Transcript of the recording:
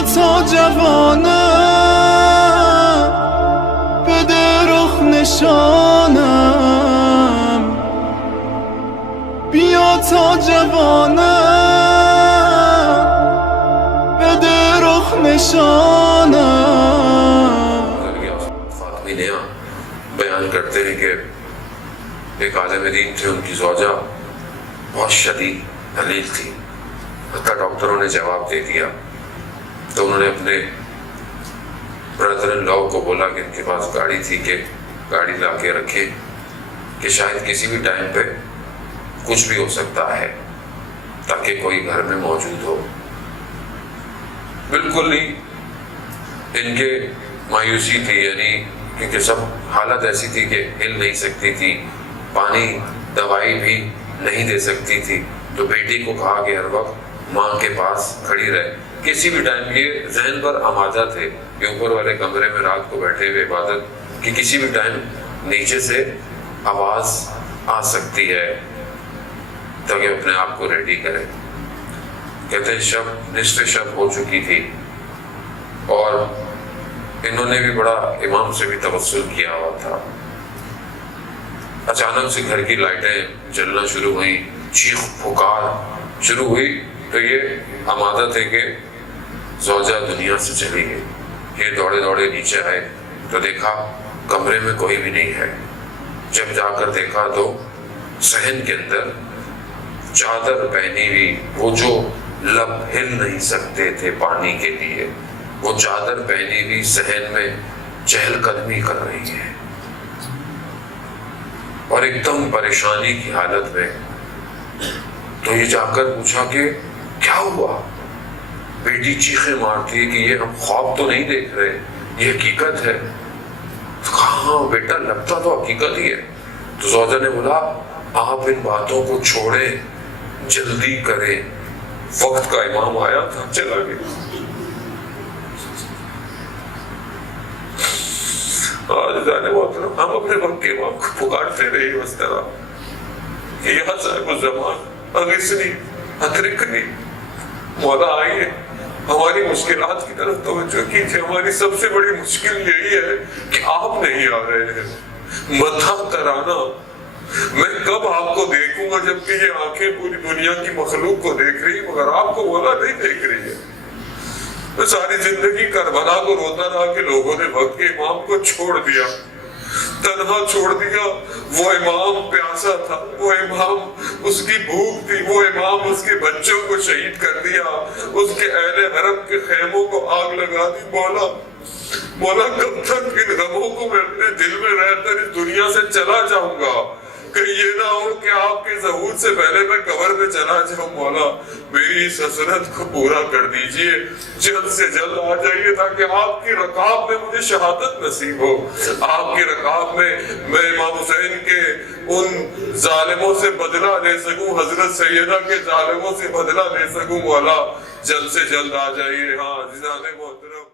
تا جوانم، بده رخ نشانم. بیا تا جوانم، بده رخ نشانم. فاطمی نیا بیان کرتے ہیں کہ ایک عالم دین تھے، ان کی زوجہ بہت شدید علیل تھی، حتیٰ ڈاکٹروں نے جواب دے دیا. تو انہوں نے اپنے برادر ان لاء کو بولا کہ ان کے پاس گاڑی تھی کہ گاڑی لا کے رکھے کہ شاید کسی بھی ٹائم پہ کچھ بھی ہو سکتا ہے، تاکہ کوئی گھر میں موجود ہو. بالکل نہیں ان کے مایوسی تھی، یعنی کیونکہ سب حالت ایسی تھی کہ ہل نہیں سکتی تھی، پانی دوائی بھی نہیں دے سکتی تھی. تو بیٹی کو کہا کہ ہر وقت ماں کے پاس کھڑی رہے، کسی بھی ٹائم. یہ ذہن پر آمادہ تھے کہ اوپر والے کمرے میں رات کو بیٹھے ہوئے عبادت کہ کسی بھی ٹائم نیچے سے آواز آ سکتی ہے، تاکہ اپنے آپ کو ریڈی کرے. کہتے ہیں شب نصف شب ہو چکی تھی اور انہوں نے بھی بڑا امام سے بھی توسل کیا ہوا تھا. اچانک سے گھر کی لائٹیں جلنا شروع ہوئیں، چیخ پکار شروع ہوئی. تو یہ آمادہ تھے کہ زوجہ دنیا سے چلی گئی. یہ دوڑے دوڑے نیچے آئے تو دیکھا کمرے میں کوئی بھی نہیں ہے. جب جا کر دیکھا تو صحن کے اندر چادر پہنی ہوئی، وہ جو لب ہل نہیں سکتے تھے پانی کے لیے، وہ چادر پہنی ہوئی صحن میں چہل قدمی کر رہی ہے، اور ایک دم پریشانی کی حالت میں. تو یہ جا کر پوچھا کہ کیا ہوا؟ بیٹی چیخیں مارتی ہے کہ یہ ہم خواب تو نہیں دیکھ رہے، یہ حقیقت ہے. کہاں بیٹا، لگتا تو حقیقت ہی ہے. تو زوجہ نے بولا آپ ان باتوں کو چھوڑیں، جلدی کریں، وقت کا امام آیا تھا چلا گیا. آج جانے محترم ہم اپنے وقت کے امام کو پکارتے رہے اس طرح کہ یا صاحب الزمان اغثنی ادرکنی، مولا آئیے ہماری مشکلات کی طرف توجہ کیجیے. ہماری سب سے بڑی مشکل یہی ہے کہ آپ نہیں آ رہے ہیں. متھا ترانا، میں کب آپ کو دیکھوں گا جبکہ یہ آنکھیں پوری دنیا کی مخلوق کو دیکھ رہی مگر آپ کو مولا نہیں دیکھ رہی ہے. میں ساری زندگی کربلا کو روتا رہا کہ لوگوں نے وقت کے امام کو چھوڑ دیا، تنہا چھوڑ دیا. وہ امام پیاسا تھا، وہ امام اس کی بھوک تھی، وہ امام اس کے بچوں کو شہید کر دیا، اس کے اہل حرم کے خیموں کو آگ لگا دی. مولا کب تک ان غموں کو میں اپنے دل میں رہ کر اس دنیا سے چلا جاؤں گا؟ کہ یہ نہ ہو کہ آپ کے ظہور سے پہلے میں قبر میں چلا جاؤں. مولا میری اس حسرت کو پورا کر دیجئے، جلد سے جلد آ جائیے تاکہ آپ کی رکاب میں مجھے شہادت نصیب ہو. آپ کی رکاب میں میں امام حسین کے ان ظالموں سے بدلہ لے سکوں، حضرت سیدہ کے ظالموں سے بدلہ لے سکوں. مولا جلد سے جلد آ جائیے. ہاں عزیزان محترم.